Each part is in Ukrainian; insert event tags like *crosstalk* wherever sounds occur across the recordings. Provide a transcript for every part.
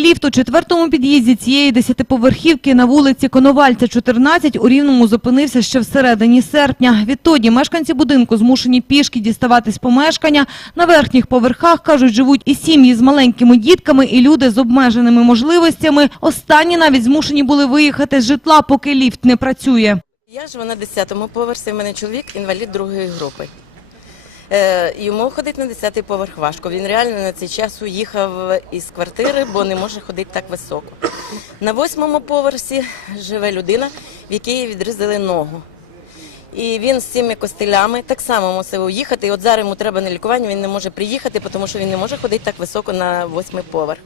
Ліфт у четвертому під'їзді цієї десятиповерхівки на вулиці Коновальця, 14 у Рівному зупинився ще всередині серпня. Відтоді мешканці будинку змушені пішки діставати з помешкання. На верхніх поверхах, кажуть, живуть і сім'ї з маленькими дітками, і люди з обмеженими можливостями. Останні навіть змушені були виїхати з житла, поки ліфт не працює. Я живу на 10-му поверсі, в мене чоловік інвалід другої групи. Е, йому ходити на 10-й поверх важко. Він реально на цей час уїхав із квартири, бо не може ходити так високо. На 8-му поверсі живе людина, в якій відрізали ногу. І він з цими костилями так само мусив уїхати. І от зараз йому треба на лікування, він не може приїхати, тому що він не може ходити так високо на восьмий поверх.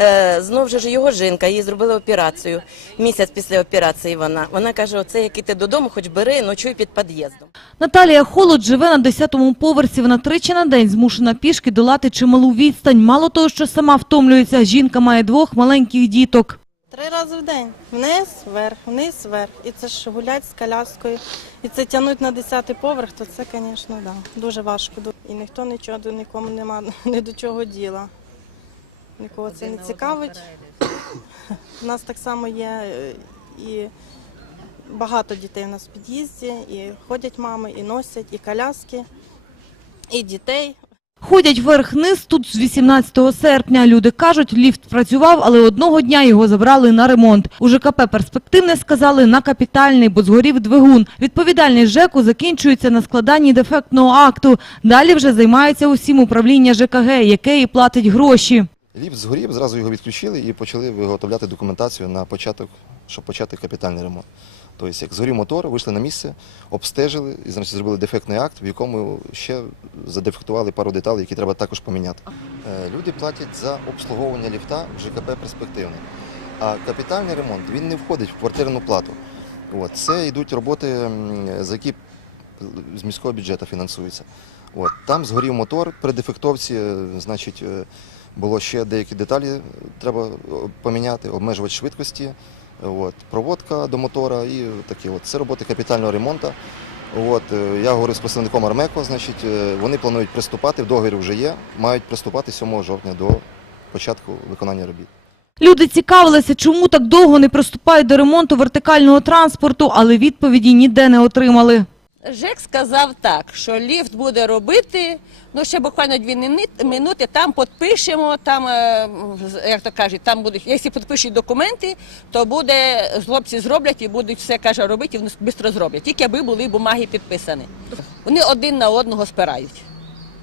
Е, знов же ж його жінка, їй зробили операцію. Місяць після операції вона. Вона каже: оце як іти додому, хоч бери, ночуй під під'їздом. Наталія Холод живе на 10-му поверсі. Вона тричі на день змушена пішки долати чималу відстань. Мало того, що сама втомлюється, жінка має двох маленьких діток. Три рази в день. Вниз, вверх, вниз, вверх. І це ж гулять з коляскою. І це тягнуть на 10-й поверх, то це, звісно, да, дуже важко. І ніхто нічого до нікому нема *laughs* ні до чого діла. Нікого це не цікавить. У нас так само є е, і багато дітей у нас в під'їзді, і ходять мами, і носять, і коляски, і дітей. Ходять вверх-низ тут з 18 серпня. Люди кажуть, ліфт працював, але одного дня його забрали на ремонт. У ЖКП «Перспективне» сказали на капітальний, бо згорів двигун. Відповідальність ЖЕКу закінчується на складанні дефектного акту. Далі вже займається усім управління ЖКГ, яке і платить гроші. Ліфт згорів, зразу його відключили і почали виготовляти документацію на початок, щоб почати капітальний ремонт. Тобто, як згорів мотор, вийшли на місце, обстежили і значить, зробили дефектний акт, в якому ще задефектували пару деталей, які треба також поміняти. Е, Люди платять за обслуговування ліфта в ЖКП перспективне. А капітальний ремонт він не входить в квартирну плату. От. Це йдуть роботи, за які з міського бюджету фінансуються. От. Там згорів мотор при дефектовці, е, значить, е, було ще деякі деталі е, треба е, поміняти, обмежувач швидкості, от, проводка до мотора і такі. От. Це роботи капітального ремонту. От, е, я говорив з представником Армеко, значить, вони планують приступати, в договорі вже є, мають приступати 7 жовтня до початку виконання робіт. Люди цікавилися, чому так довго не приступають до ремонту вертикального транспорту, але відповіді ніде не отримали. ЖЕК сказав так, що ліфт буде робити, ну ще буквально дві минути, там підпишемо, там, е, як то кажуть, там будуть, якщо підпишуть документи, то буде, хлопці зроблять і будуть все, каже, робити, і вони швидко зроблять, тільки аби були бумаги підписані. Вони один на одного спирають.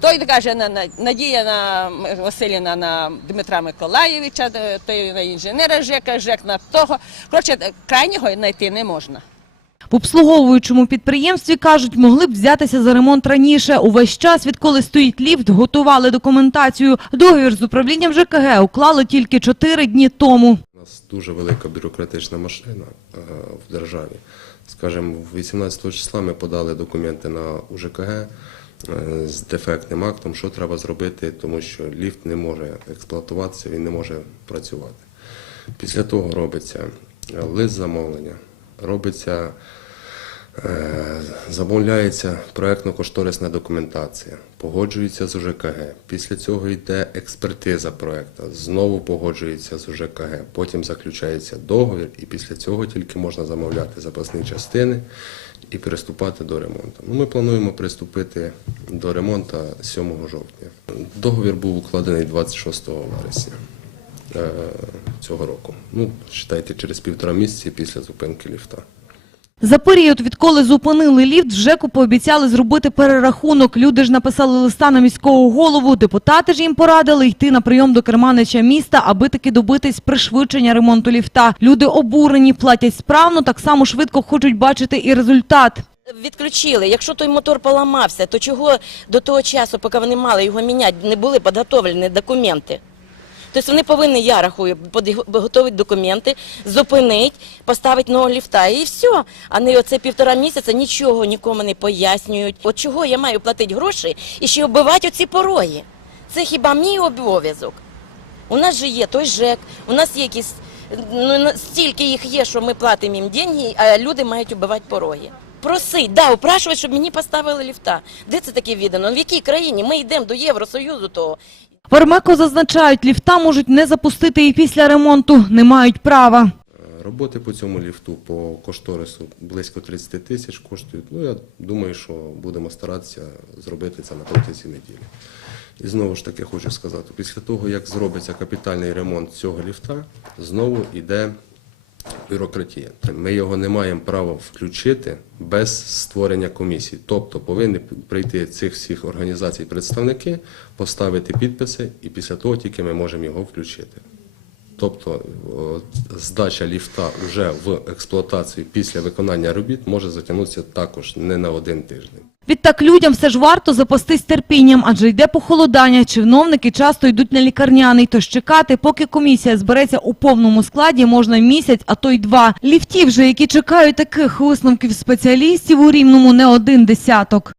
Той каже, на, на, Надія на Василівна на Дмитра Миколаєвича, той на інженера ЖЕКа, ЖЕК на того. Коротше, крайнього знайти не можна. В обслуговуючому підприємстві кажуть, могли б взятися за ремонт раніше. Увесь час, відколи стоїть ліфт, готували документацію. Договір з управлінням ЖКГ уклали тільки чотири дні тому. У нас дуже велика бюрократична машина е, в державі. Скажімо, 18 числа ми подали документи на УЖКГ е, з дефектним актом, що треба зробити, тому що ліфт не може експлуатуватися, він не може працювати. Після того робиться е, лист замовлення, робиться, е, замовляється проєктно-кошторисна документація, погоджується з УЖКГ. Після цього йде експертиза проєкту, знову погоджується з УЖКГ, потім заключається договір, і після цього тільки можна замовляти запасні частини і приступати до ремонту. Ну, ми плануємо приступити до ремонту 7 жовтня. Договір був укладений 26 вересня цього року. Ну, вважайте, через півтора місяці після зупинки ліфта. За період, відколи зупинили ліфт, ЖЕКу пообіцяли зробити перерахунок. Люди ж написали листа на міського голову. Депутати ж їм порадили йти на прийом до керманича міста, аби таки добитись пришвидшення ремонту ліфта. Люди обурені, платять справно, так само швидко хочуть бачити і результат. Відключили. Якщо той мотор поламався, то чого до того часу, поки вони мали його міняти, не були підготовлені документи? Тобто вони повинні, я рахую, підготовити документи, зупинити, поставити нового ліфта і все. А не оце півтора місяця нічого нікому не пояснюють. От чого я маю платити гроші і ще оббивати оці пороги? Це хіба мій обов'язок? У нас же є той ЖЕК, у нас є якісь ну, стільки їх є, що ми платимо їм деньги, а люди мають убивати пороги. Просить, да, упрашувати, щоб мені поставили ліфта. Де це таке віддано? В якій країні ми йдемо до Євросоюзу того? В Армеко зазначають, ліфта можуть не запустити і після ремонту, не мають права. Роботи по цьому ліфту по кошторису близько 30 тисяч коштують. Ну, я думаю, що будемо старатися зробити це на протязі неділі. І знову ж таки хочу сказати, після того, як зробиться капітальний ремонт цього ліфта, знову йде бюрократія. Ми його не маємо права включити без створення комісії. Тобто повинні прийти цих всіх організацій представники, поставити підписи, і після того тільки ми можемо його включити. Тобто здача ліфта вже в експлуатацію після виконання робіт може затягнутися також не на один тиждень. Відтак людям все ж варто запастись терпінням, адже йде похолодання, чиновники часто йдуть на лікарняний, тож чекати, поки комісія збереться у повному складі, можна місяць, а то й два. Ліфтів же, які чекають таких висновків спеціалістів у Рівному, не один десяток.